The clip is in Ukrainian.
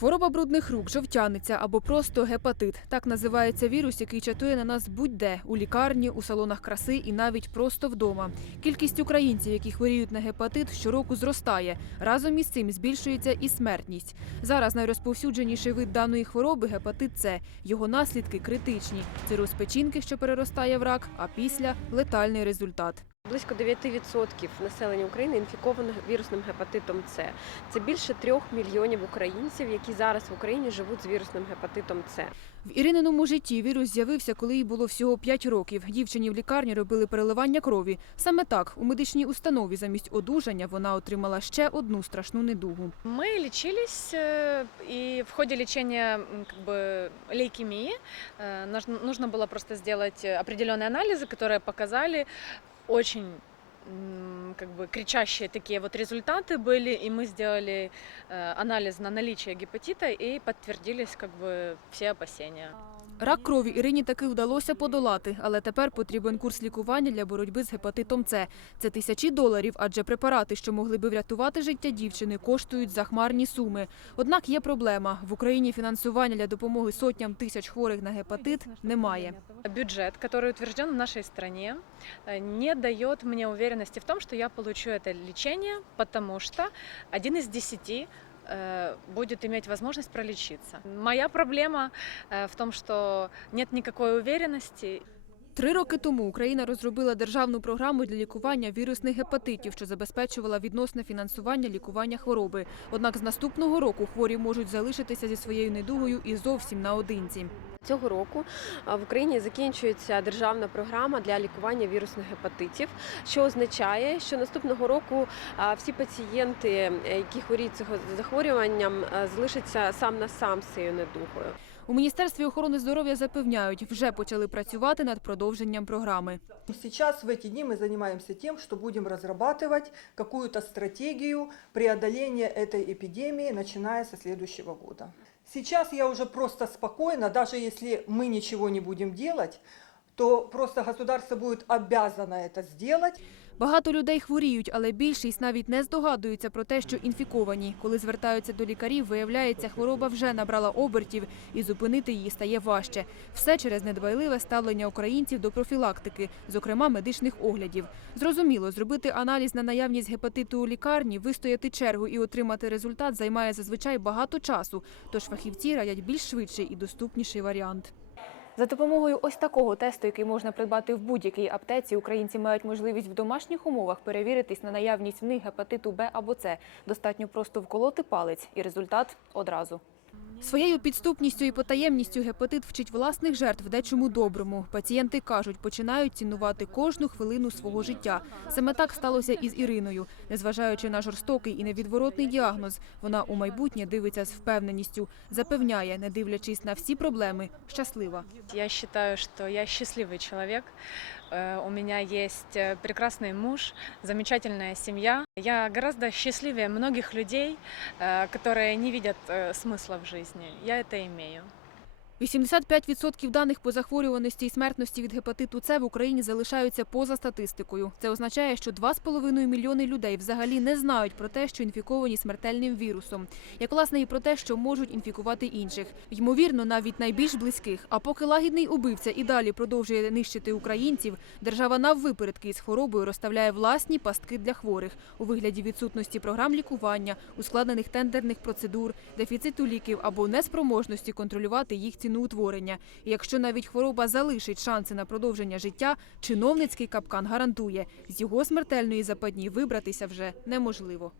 Хвороба брудних рук, жовтяниця або просто гепатит. Так називається вірус, який чатує на нас будь-де у лікарні, у салонах краси і навіть просто вдома. Кількість українців, які хворіють на гепатит, щороку зростає. Разом із цим збільшується і смертність. Зараз найрозповсюдженіший вид даної хвороби гепатит С. Його наслідки критичні. Цироз печінки, що переростає в рак, а після летальний результат Близько 9% населення України інфіковано вірусним гепатитом С. Це більше трьох мільйонів українців, які зараз в Україні живуть з вірусним гепатитом С. В Ірининому житті вірус з'явився, коли їй було всього 5 років. Дівчині в лікарні робили переливання крові. Саме так, у медичній установі замість одужання вона отримала ще одну страшну недугу. Мы лечились, э, и в ходе лечения м, как бы, лейкемии э, нужно, нужно было просто сделать э, определенные анализы, которые показали очень как бы кричащие такие вот результаты были, и мы сделали э, анализ на наличие гепатита и подтвердились как бы все опасения. Рак крові Ірині таки вдалося подолати, але тепер потрібен курс лікування для боротьби з гепатитом С. Це тисячі доларів, адже препарати, що могли би врятувати життя дівчини, коштують захмарні суми. Однак є проблема в Україні фінансування для допомоги сотням тисяч хворих на гепатит немає. Бюджет, который утвержден в нашей стране, э, не дает мне уверенности в том, что я получу это лечение, потому что один из десяти э, будет иметь возможность пролечиться. Моя проблема э, в том, что нет никакой уверенности. Три роки тому Україна розробила державну програму для лікування вірусних гепатитів, що забезпечувала відносне фінансування лікування хвороби. Однак з наступного року хворі можуть залишитися зі своєю недугою і зовсім наодинці. Цього року в Україні закінчується державна програма для лікування вірусних гепатитів, що означає, що наступного року всі пацієнти, е, які хворіють цього захворюванням, залишаться сам на сам з цією недугою. У міністерстві охорони здоров'я запевняють, вже почали працювати над продовженням програми. Сейчас в эти дни мы занимаемся тем, что будем разрабатывать какую-то стратегию преодоления этой эпидемии, начиная со следующего года. Сейчас я уже просто спокойна, даже если мы ничего не будем делать, то просто государство будет обязано это сделать. Багато людей хворіють, але більшість навіть не здогадуються про те, що інфіковані. Коли звертаються до лікарів, виявляється, хвороба вже набрала обертів і зупинити її стає важче. Все через недбайливе ставлення українців до профілактики, зокрема медичних оглядів. Зрозуміло, зробити аналіз на наявність гепатиту у лікарні, вистояти чергу і отримати результат займає зазвичай багато часу. Тож фахівці радять більш швидший і доступніший варіант. За допомогою ось такого тесту, який можна придбати в будь-якій аптеці, українці мають можливість в домашніх умовах перевіритись на наявність в них гепатиту Б або С. Достатньо просто вколоти палець, і результат одразу. Своєю підступністю і потаємністю гепатит вчить власних жертв дечому доброму. Пацієнти кажуть, починають цінувати кожну хвилину свого життя. Саме так сталося і з Іриною. Незважаючи на жорстокий і невідворотний діагноз, вона у майбутнє дивиться з впевненістю. Запевняє, не дивлячись на всі проблеми, щаслива. Я считаю, что я счастливый человек. Э, У меня есть э, прекрасный муж, замечательная семья. Я гораздо счастливее многих людей, э, которые не видят э, смысла в жизни. Я это имею. 85% даних по захворюваності і смертності від гепатиту С в Україні залишаються поза статистикою. Це означає, що 2,5 мільйони людей взагалі не знають про те, що інфіковані смертельним вірусом, як власне і про те, що можуть інфікувати інших. Ймовірно, навіть найбільш близьких. А поки лагідний убивця і далі продовжує нищити українців, держава наввипередки із хворобою розставляє власні пастки для хворих у вигляді відсутності програм лікування, ускладнених тендерних процедур, дефіциту ліків або неспроможності контролювати їх ціноутворення. І якщо навіть хвороба залишить шанси на продовження життя, чиновницький капкан гарантує, з його смертельної западні вибратися вже неможливо.